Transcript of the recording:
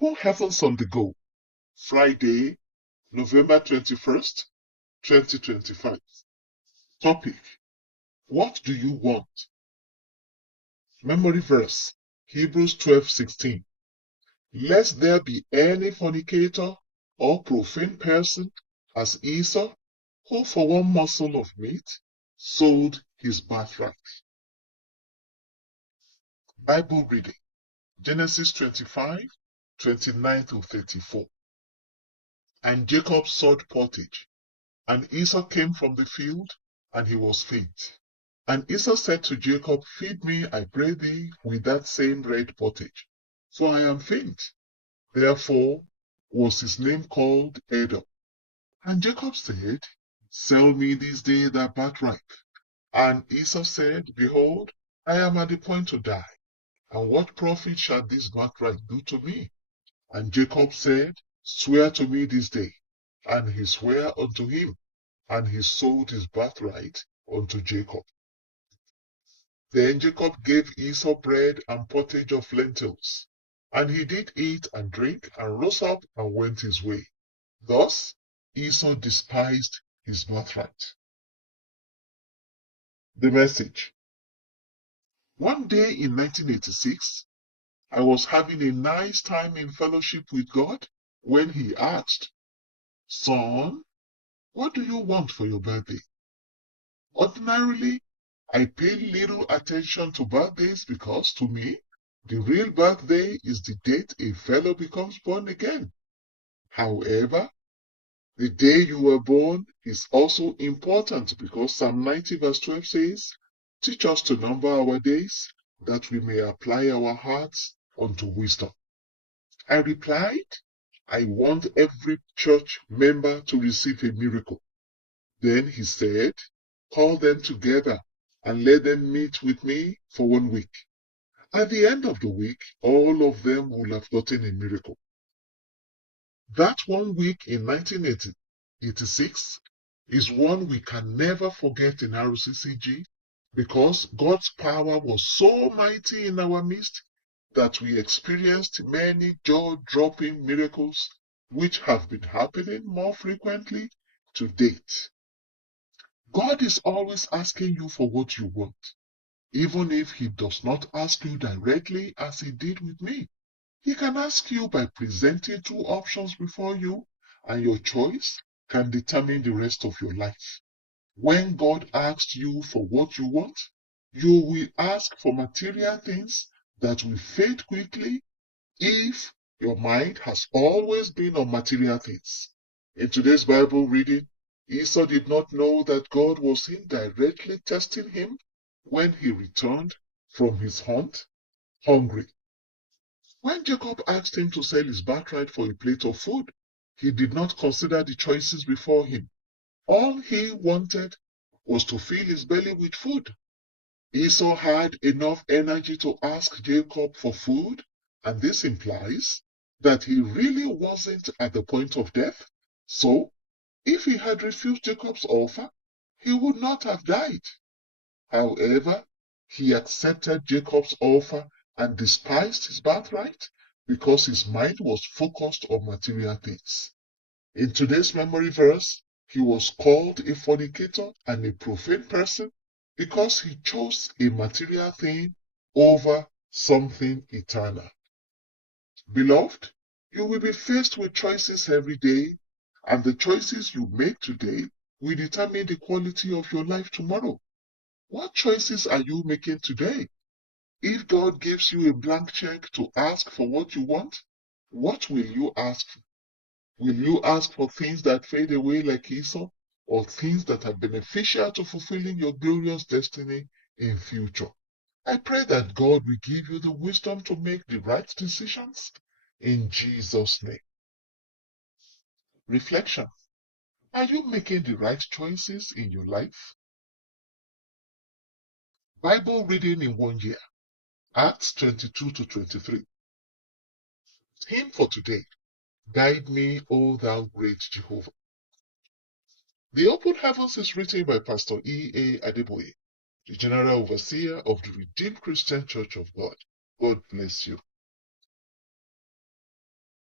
Who Heavens on the Go, Friday, November 21st, 2025. Topic: What do you want? Memory verse: Hebrews 12:16. Lest there be any fornicator or profane person as Esau, who for one morsel of meat sold his birthright. Bible reading: Genesis 25:29-34. And Jacob sought pottage, and Esau came from the field, and he was faint. And Esau said to Jacob, Feed me, I pray thee, with that same red pottage, for I am faint. Therefore was his name called Edom. And Jacob said, Sell me this day thy birthright. And Esau said, Behold, I am at the point to die, and what profit shall this birthright do to me? And Jacob said, Swear to me this day. And he sware unto him, and he sold his birthright unto Jacob. Then Jacob gave Esau bread and pottage of lentils, and he did eat and drink, and rose up and went his way. Thus Esau despised his birthright. The message: One day in 1986, I was having a nice time in fellowship with God when he asked, Son, what do you want for your birthday? Ordinarily, I pay little attention to birthdays because, to me, the real birthday is the date a fellow becomes born again. However, the day you were born is also important because Psalm 90 verse 12 says, Teach us to number our days, that we may apply our hearts unto wisdom. I replied, I want every church member to receive a miracle. Then he said, Call them together and let them meet with me for 1 week. At the end of the week, all of them will have gotten a miracle. That 1 week in 1986 is one we can never forget in RCCG because God's power was so mighty in our midst that we experienced many jaw-dropping miracles which have been happening more frequently to date. God is always asking you for what you want, even if he does not ask you directly as he did with me. He can ask you by presenting two options before you, and your choice can determine the rest of your life. When God asks you for what you want, you will ask for material things that will fade quickly if your mind has always been on material things. In today's Bible reading, Esau did not know that God was indirectly testing him when he returned from his hunt hungry. When Jacob asked him to sell his birthright for a plate of food, he did not consider the choices before him. All he wanted was to fill his belly with food. Esau had enough energy to ask Jacob for food, and this implies that he really wasn't at the point of death. So, if he had refused Jacob's offer, he would not have died. However, he accepted Jacob's offer and despised his birthright because his mind was focused on material things. In today's memory verse, he was called a fornicator and a profane person because he chose a material thing over something eternal. Beloved, you will be faced with choices every day, and the choices you make today will determine the quality of your life tomorrow. What choices are you making today? If God gives you a blank check to ask for what you want, what will you ask for? Will you ask for things that fade away like Esau, or things that are beneficial to fulfilling your glorious destiny in future? I pray that God will give you the wisdom to make the right decisions in Jesus' name. Reflection: Are you making the right choices in your life? Bible reading in 1 year, Acts 22-23. Hymn for today: Guide me, O thou great Jehovah. The Open Heavens is written by Pastor E.A. Adeboye, the General Overseer of the Redeemed Christian Church of God. God bless you.